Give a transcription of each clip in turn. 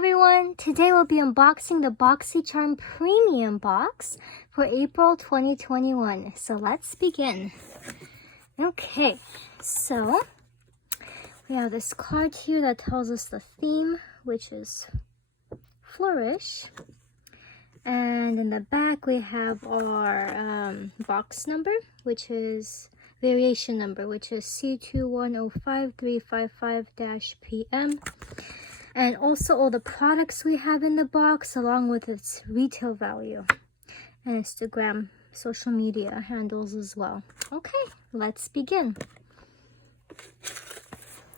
everyone! Today we'll be unboxing the Boxycharm Premium Box for April 2021. So let's begin. Okay, so we have this card here that tells us the theme, which is flourish. And in the back we have our box number, which is variation number, which is C2105355-PM. And also all the products we have in the box along with its retail value and Instagram social media handles as well. Okay, let's begin.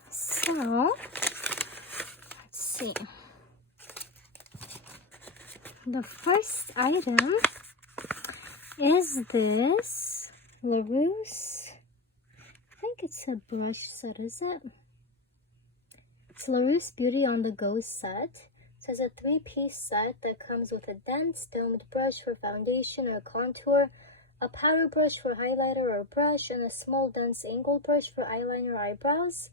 So let's see. The first item is this LaRousse. I think it's a brush set, is it? It's LaRousse Beauty on the Go set. It says a 3-piece set that comes with a dense domed brush for foundation or contour, a powder brush for highlighter or brush, and a small dense angled brush for eyeliner or eyebrows.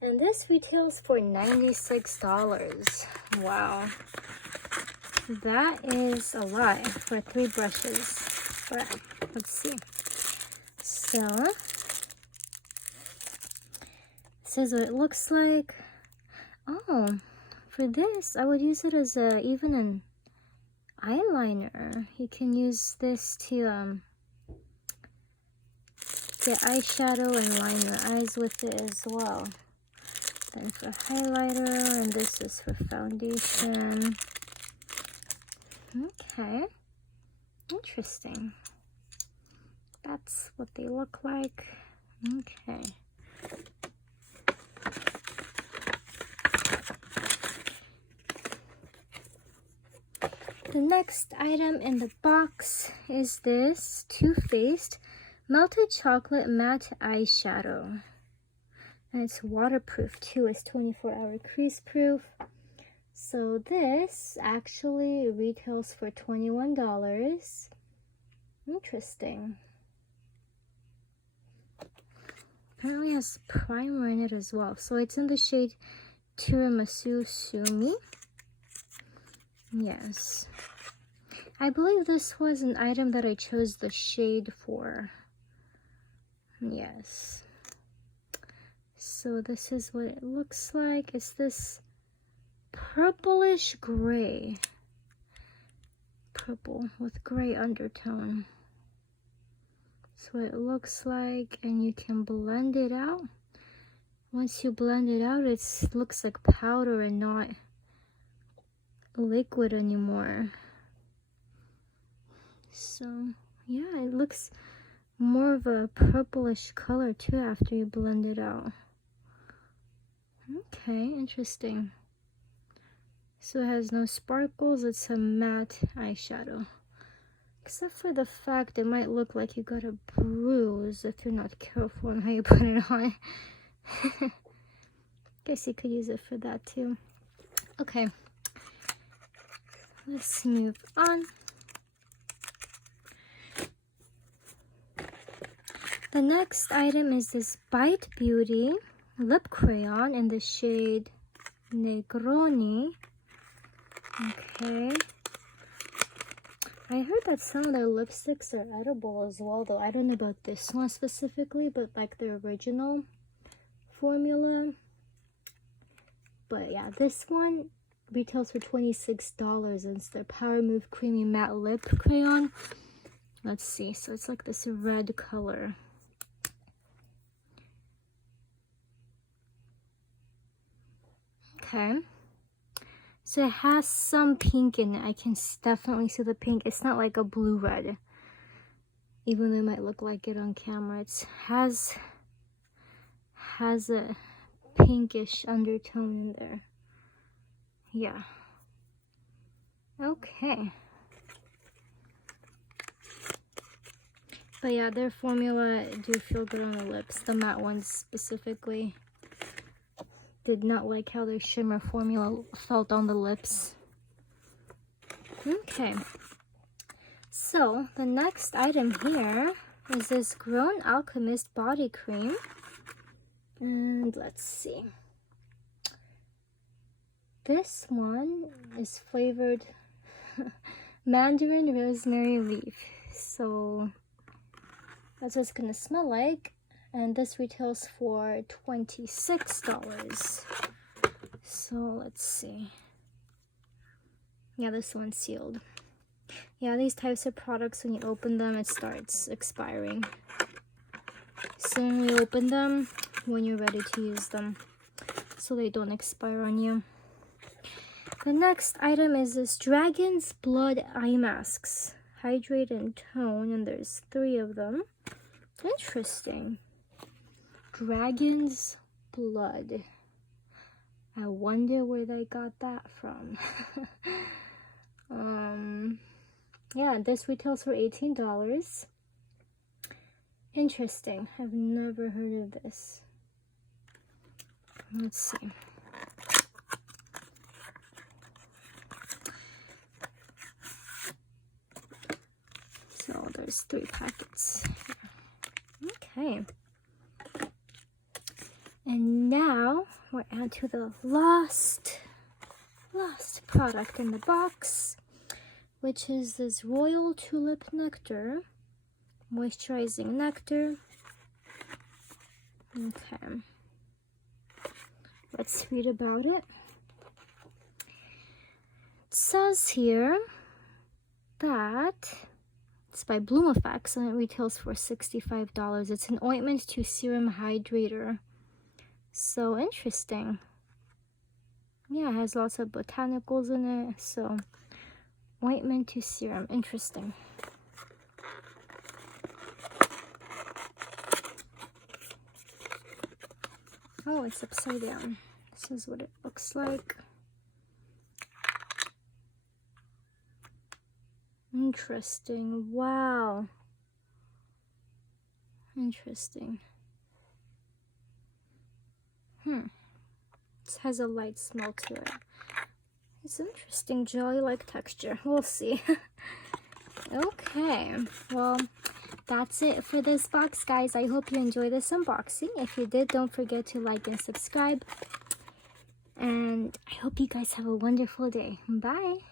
And this retails for $96. Wow. That is a lot for 3 brushes. But let's see. So, this is what it looks like. Oh, for this, I would use it as even an eyeliner. You can use this to get eyeshadow and line your eyes with it as well. Then for highlighter, and this is for foundation. Okay, interesting. That's what they look like. Okay. The next item in the box is this Too Faced Melted Chocolate Matte Eyeshadow. And it's waterproof too. It's 24-hour crease proof. So this actually retails for $21. Interesting. Apparently has primer in it as well. So it's in the shade Tiramisu Sumi. Yes. I believe this was an item that I chose the shade for. Yes. So this is what it looks like. It's this purplish gray. Purple with gray undertone. That's what it looks like, and you can blend it out. Once you blend it out, it looks like powder and not liquid anymore. So yeah, it looks more of a purplish color too after you blend it out. Okay, interesting. So it has no sparkles. It's a matte eyeshadow, except for the fact it might look like you got a bruise if you're not careful on how you put it on. Guess you could use it for that too. Okay, let's move on. The next item is this Bite Beauty lip crayon in the shade Negroni. Okay. I heard that some of their lipsticks are edible as well, though I don't know about this one specifically, but like the original formula. But yeah, this one retails for $26 and it's their Power Move Creamy Matte Lip Crayon. Let's see, so it's like this red color. Okay. So it has some pink in it. I can definitely see the pink. It's not like a blue red, even though it might look like it on camera. It has a pinkish undertone in there. Yeah. Okay. But yeah, their formula do feel good on the lips. The matte ones specifically. Did not like how their shimmer formula felt on the lips. Okay. So the next item here is this Grown Alchemist body cream. And let's see. this one is flavored mandarin rosemary leaf. So that's what it's gonna smell like. And this retails for $26. So let's see. Yeah, this one's sealed. Yeah, these types of products, when you open them, it starts expiring. So when you open them when you're ready to use them, so they don't expire on you. The next item is this Dragon's Blood eye masks. Hydrate and tone, and there's 3 of them. Interesting. Dragon's Blood. I wonder where they got that from. Yeah, this retails for $18. Interesting. I've never heard of this. Let's see. So there's 3 packets here. Okay. And now we're on to the last product in the box, which is this Royal Tulip Nectar, moisturizing nectar. Okay. Let's read about it. It says here that it's by Bloom Effects and it retails for $65. It's an ointment to serum hydrator. So interesting. Yeah, it has lots of botanicals in it. So ointment to serum. Interesting. Oh, it's upside down. This is what it looks like. Interesting. Wow. Interesting. It has a light smell to it. It's interesting jelly-like texture. We'll see. Okay. Well, that's it for this box, guys. I hope you enjoyed this unboxing. If you did, don't forget to like and subscribe. And I hope you guys have a wonderful day. Bye.